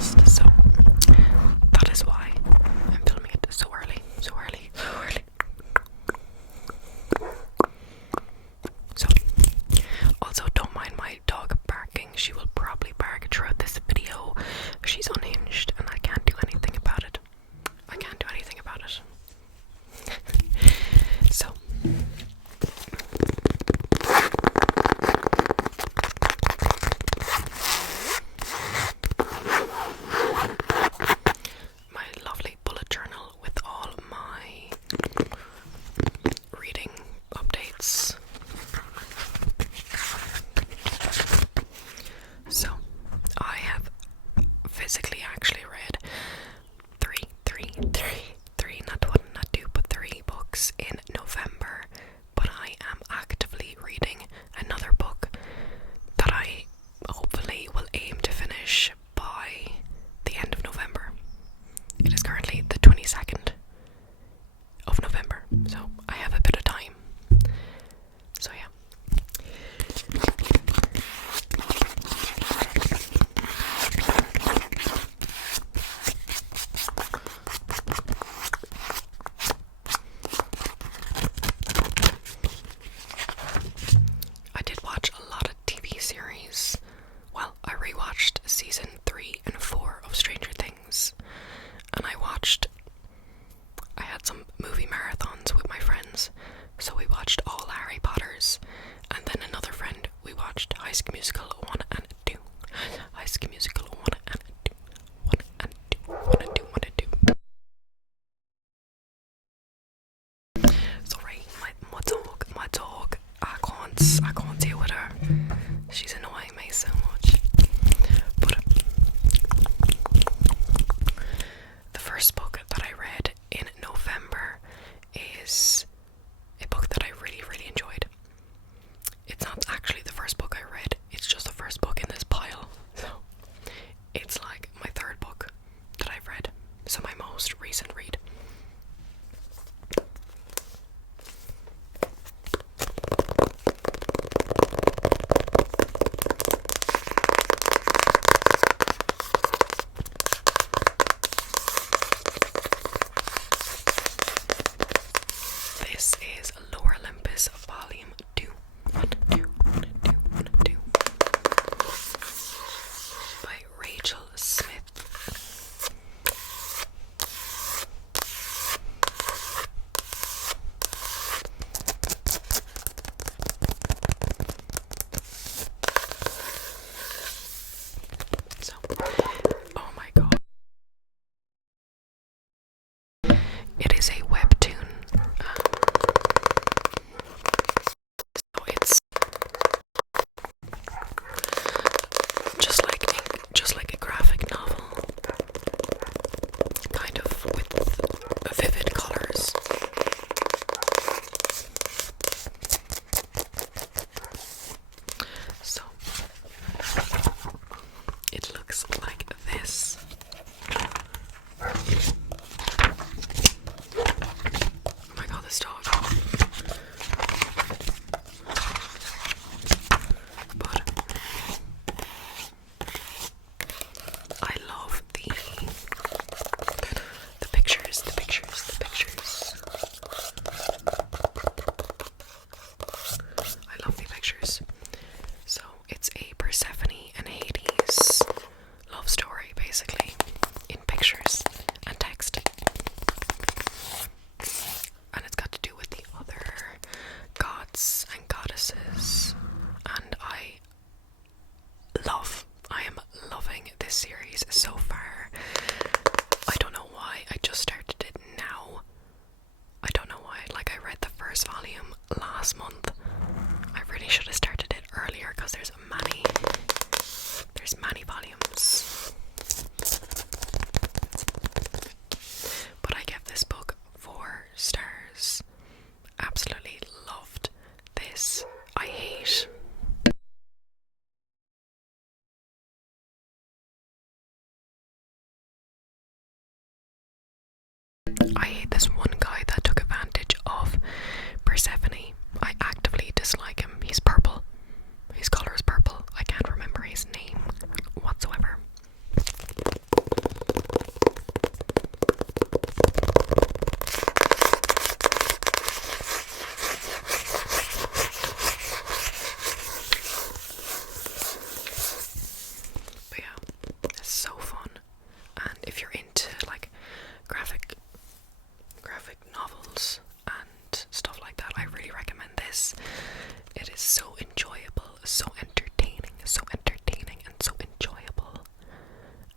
podcast, so that is why I'm filming it so early. So, also don't mind my dog barking. She will probably bark throughout this video. She's unhinged and I can't do anything about it. So, my lovely bullet journal with all my reading updates. So, I have physically actually read three, not one, not two, but 3 books in November, but I am actively reading another book that I hopefully will aim to finish by the end of November. It is currently the 22nd of November, so I have a bit of time. So yeah. I did watch a lot of TV series. Well, I rewatched season 3 and 4 of Stranger Things, and I had some movie marathons with my friends, so we watched all Harry Potters, and then another friend, we watched High School Musical 1 and 2. High School Musical 1 and 2. 1 and 2. 1 and 2. 1 and 2. Sorry, my dog, I can't deal with her. She's annoying me so much. But the first book that I read in November is a book that I really, really enjoyed. It's not actually the first book I read, it's just the first book in this pile. So it's like my 3rd book that I've read. So my most recent read. This is Olympus Volume 2. 1, 2, 1, 2, 1, 2. By Rachel Smith. So, oh my god. It is a webtoon. So it's just like a graphic novel, kind of with vivid colors. So it looks like this. Oh my god, this dog. But I love the pictures.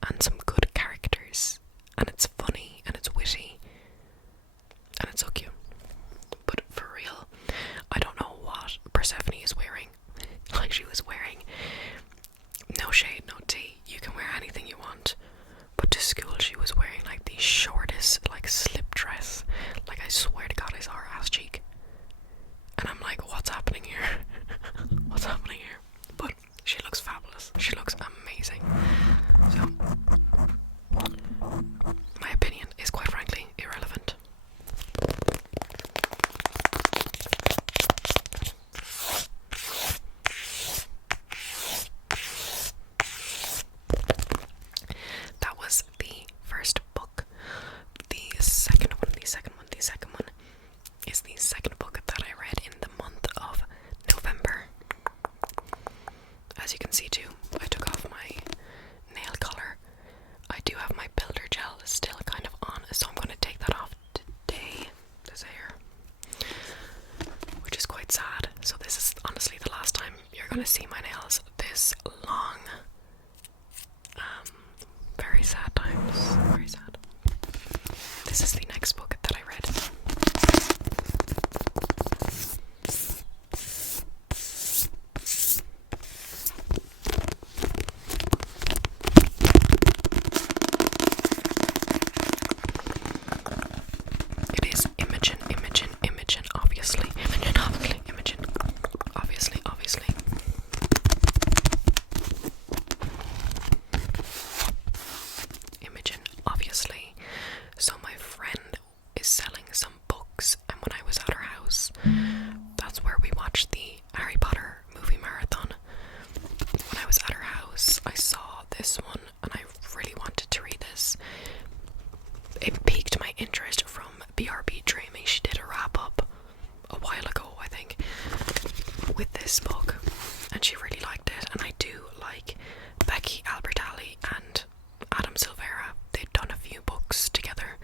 and some good characters, and it's funny and it's witty and it's so cute. But for real, I don't know what Persephone is wearing. Like, she was wearing, no shade, no tea, you can wear anything you want, but to school she was wearing like the shortest like slip dress. Like, I swear to God I saw her ass cheek, and I'm like, what's happening here? What's happening here? But she looks fabulous, she looks amazing. So my opinion is quite frankly irrelevant. That was the first book. The second one is the second book that I read in the month of November. As you can see too, I took off my nail color. I do have my builder gel still kind of on, so I'm going to take that off today. This hair, which is quite sad. So this is honestly the last time you're going to see my nails this long. Very sad times. Very sad. This is the next book that I read. It is Imogen, obviously. Obviously. Imogen, obviously. So my friend is selling some books, and when I was at her house, that's where we watched the Harry Potter movie marathon. When I was at her house, I saw this one, and I really wanted to read this. It piqued my interest from BRB Dreaming. She did a wrap-up a while ago, I think, with this book, and she really liked it. And I do like Becky, Albertali, and Adam Silvera. They'd done a few books together,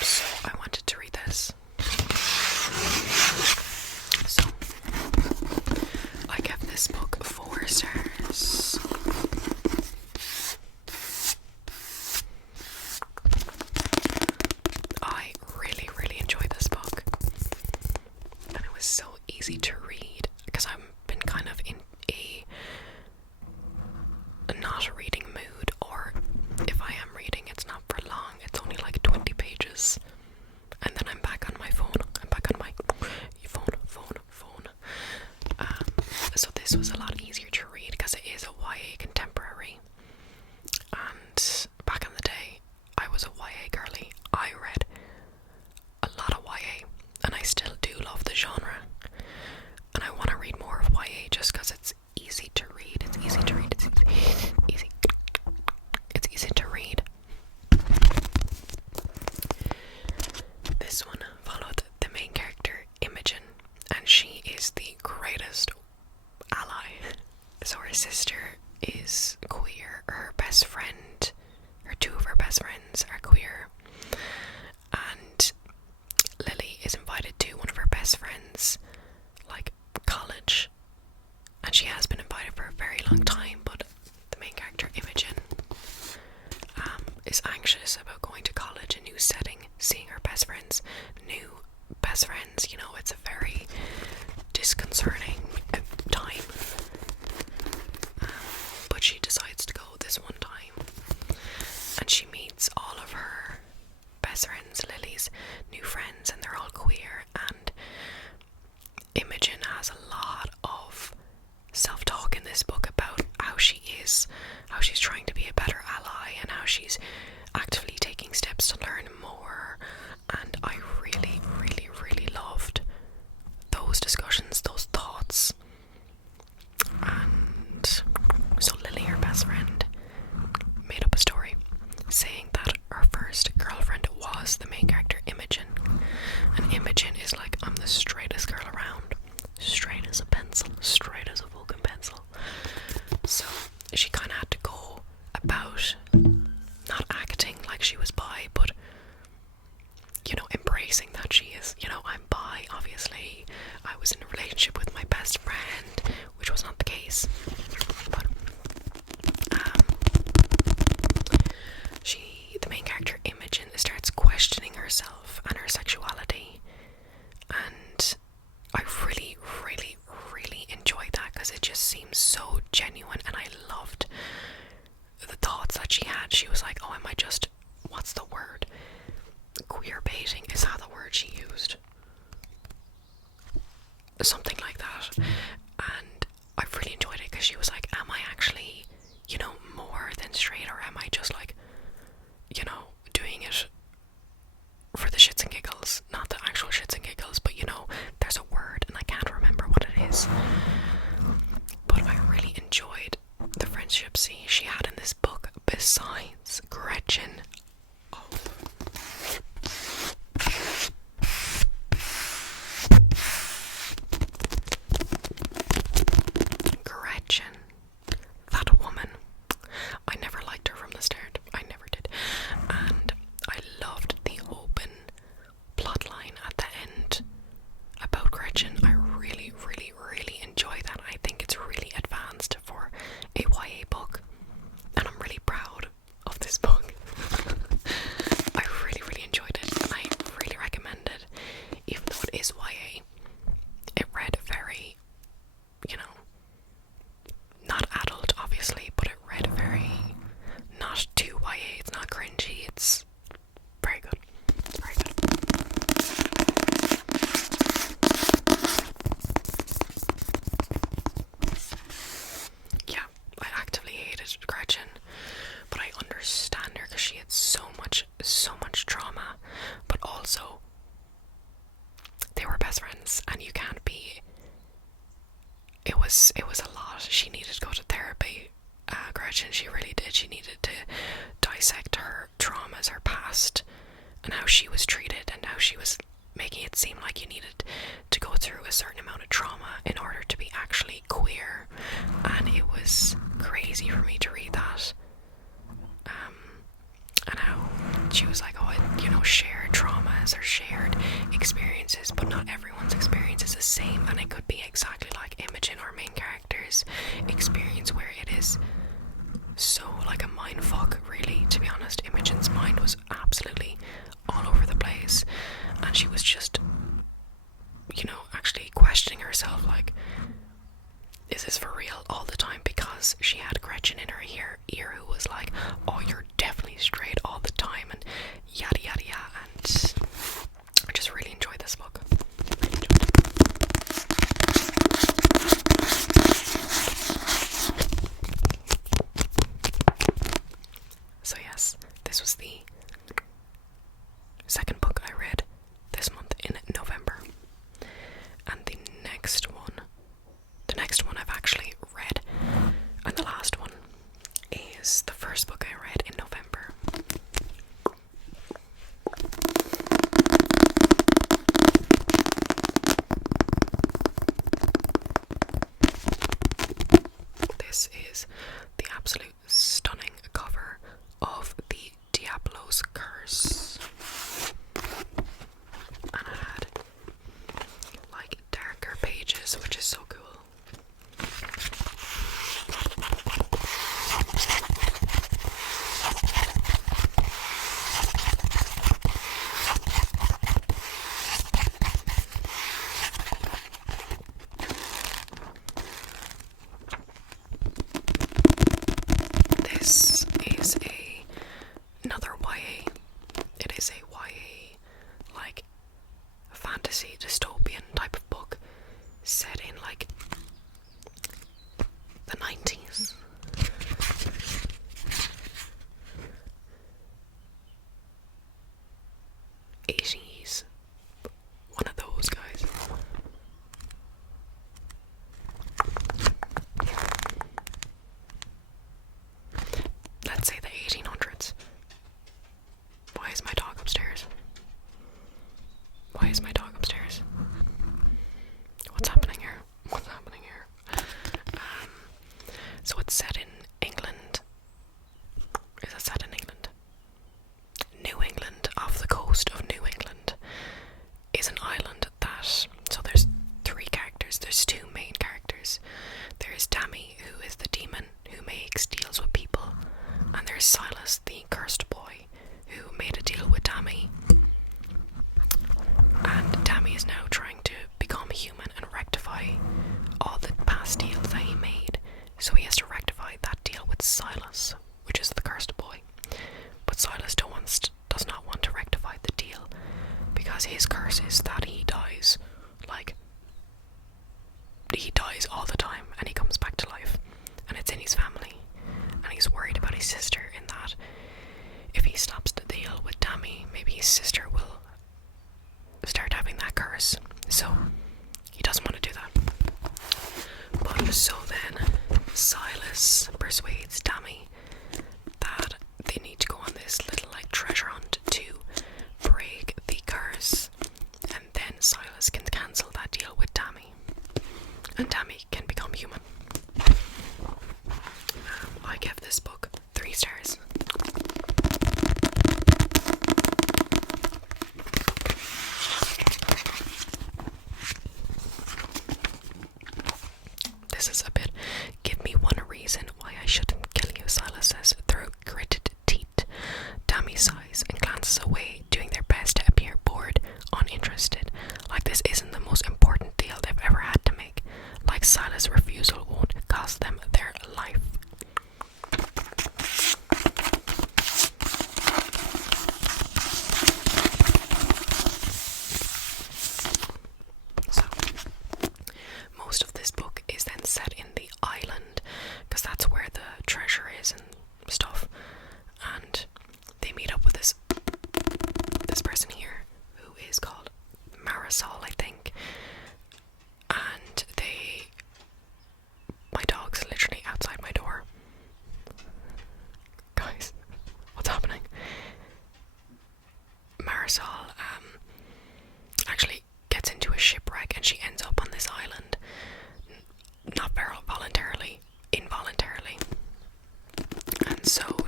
so I wanted to read this. So I gave this book 4 stars. I really enjoyed this book, and it was so easy to read because I've been kind of in a not reading mood, or if I am reading, it's not for long. It's only like 20 pages, and then I'm back on my phone. Phone. So this was a lot easier to read because it is a YA contemporary. And back in the day, I was a YA girly. I read a lot of YA, and I still do love the genre. And I want to read more of YA just because it's easy to read. It's easy to read. This one followed the main character, Imogen, and she is the greatest ally. So her sister is queer, her best friend, or 2 of her best friends are queer, and Lily is invited to one of her best friends' like college, and she has been invited for a very long time, but the main character, Imogen, is anxious about going to college, a new setting, seeing her new best friends, you know, it's a very disconcerting time. But she decides to go this one time, and she meets all of her best friends, Lily's new friends, and they're all queer, and Imogen has a lot of self-talk in this book about how she's trying to be a better ally, and how she's actively taking steps to learn more. And I really loved those discussions, those thoughts. And so Lily, her best friend, made up a story saying that her first girlfriend was the main character, Imogen. And Imogen is like, I'm the straightest girl around. Straight as a pencil. Straight as a fucking pencil. So she kind of had to go about not acting like she was bi, but, you know, embracing that she is, you know, I'm bi, obviously. I was in a relationship with my best friend, which was not the case. But straight, or am I just like, you know, doing it for the shits and giggles? Not the actual shits and giggles, but you know, there's a word and I can't remember what it is. But I really enjoyed the friendship she had in this book, besides Gretchen. Oh. Gretchen, that woman, I never liked her from the start. I never did. And I loved the open plotline at the end about Gretchen. I really, really, really enjoy that. I think it's really advanced for a YA book, and I'm really proud of this book. I really, really enjoyed it, and I really recommend it. Even though it is YA, it read very, you know, not adult obviously, but it read very not too YA. It's not cringy. It's very good. Very good. Yeah, I actively hated Gretchen, but I understand her because she had so much trauma, but also they were best friends, and you can't be. It was a lot. She needed to go to therapy. Gretchen, she really did. She needed to dissect her traumas, her past, and how she was treated, and how she was making it seem like you needed to go through a certain amount of trauma in order to be actually queer. And it was crazy for me to read that. And how she was like, oh, you know, shared traumas or shared experiences, but not everyone's experience is the same. And it could be exactly like Imogen, our main character's experience, where it is so like a mindfuck, really, to be honest. Imogen's mind was absolutely all over the place, and she was just, you know, actually questioning herself, like, is this for real all the time? Because she had Gretchen in her ear who was like, oh, you're definitely straight all the time, and yada yada yada. And I just really enjoyed this book. So yes, this was the second book I read this month in November. And the next one I've actually read, and the last one is the first book I read in November. This is the absolute stunning cover of the Diablo's Curse. And it had like darker pages, which is so cool. This is another YA. It is a YA, like, fantasy dystopian type of book set in like the 90s. '80s. One of those guys. Let's say the 1800s. Why is my dog upstairs? Why is my dog upstairs? What's happening here? What's happening here? So it's set in England. Is it set in England? New England, off the coast of New England, is an island that, so there's three characters, there's two main characters. There is Tammy, who is the demon who makes deals with people, and there's Silas, the cursed boy, who made a deal with Tammy. And Tammy is now trying to become human and rectify all the past deals that he made. So he has to rectify that deal with Silas, which is the cursed boy. But Silas does not want to rectify the deal because his curse is that he dies. Like, he dies all the time and he comes back to life, and it's in his family, and he's worried about his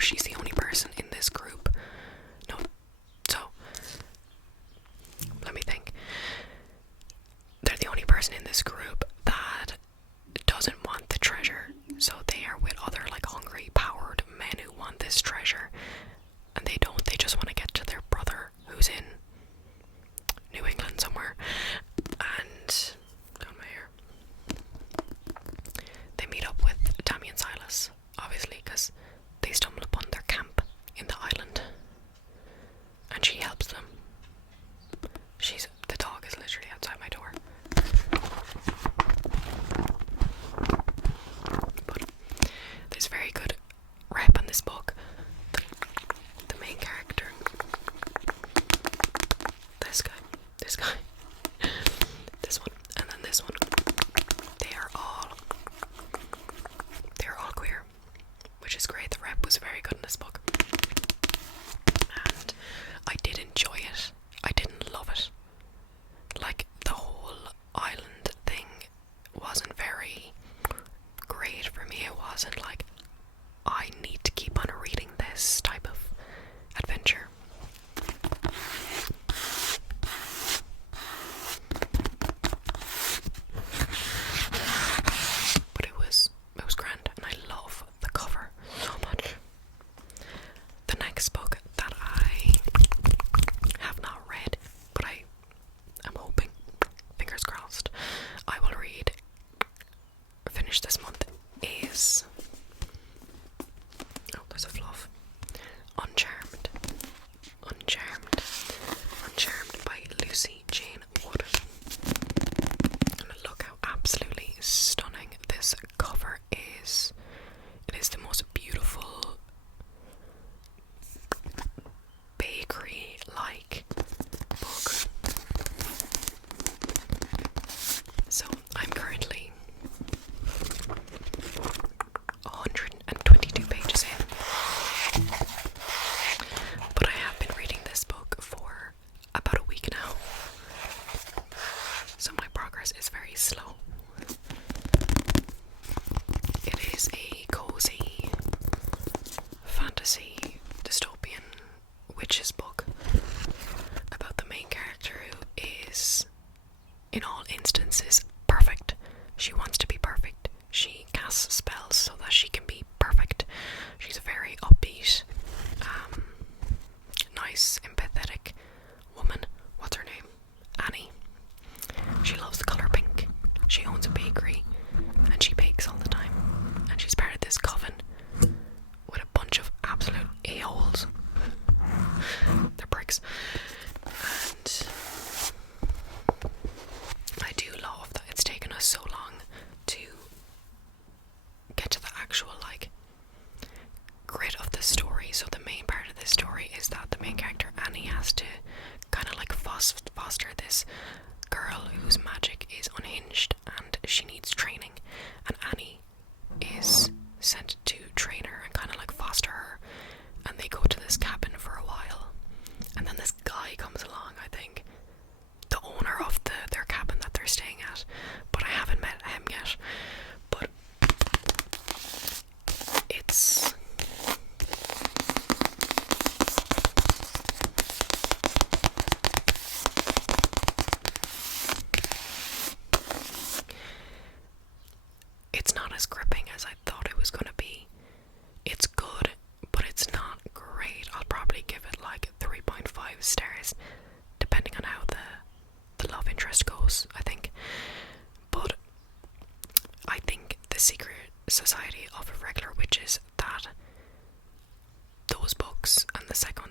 she's the only person in this group. No, so let me think. They're the only person in this group that doesn't want the treasure, so they are with other like hungry, powered men who want this treasure, and they don't. They just want to get to their brother who's in New England somewhere. And got my hair. They meet up with Tammy and Silas, obviously, because they stumble upon their camp in the island, and she helps them. The dog is literally outside my door. But there's very good rep in this book. The main character, this guy, this one, and then this one, they're all queer, which is great. The rep was very good in this book, and I did enjoy it. I didn't love it. Like, the whole island thing wasn't very great for me. It wasn't like, I need to keep on reading this type of adventure. But it was grand, and I love the cover so much. The next book that I have not read, but I'm hoping, fingers crossed, I will finish this month, is, oh, there's a fluff, Uncharmed by Lucy Jane Wood. And look how absolutely stunning this cover is. It is the most beautiful bakery-like book. So I'm currently 122 pages in, but I have been reading this book for about a week now, so my progress is very slow. It is a cozy fantasy dystopian witches book about the main character who is, in all instances, perfect. She wants to be perfect. She casts spells so that she can be perfect. She's a very upbeat, nice, empathetic woman. What's her name? Annie. She loves the colour pink. She owns a bakery, and she bakes all the time. And she's part of this coven with a bunch of absolute a-holes. They're pricks. And I do love that it's taken us so long to get to the actual, like, grit of the story. So the main part of the story is that the main character, Annie, has to kind of like foster this girl whose magic is unhinged, and she needs training, and Annie is sent to train her and kind of like foster her, and they go to this cabin for a while, and then this guy comes along, I think the owner of their cabin that they're staying at, but I haven't met him yet. But it's not as gripping as I thought it was going to be. It's good, but it's not great. I'll probably give it like 3.5 stars, depending on how the love interest goes, I think. But I think The Secret Society of Irregular Witches, that those books and the second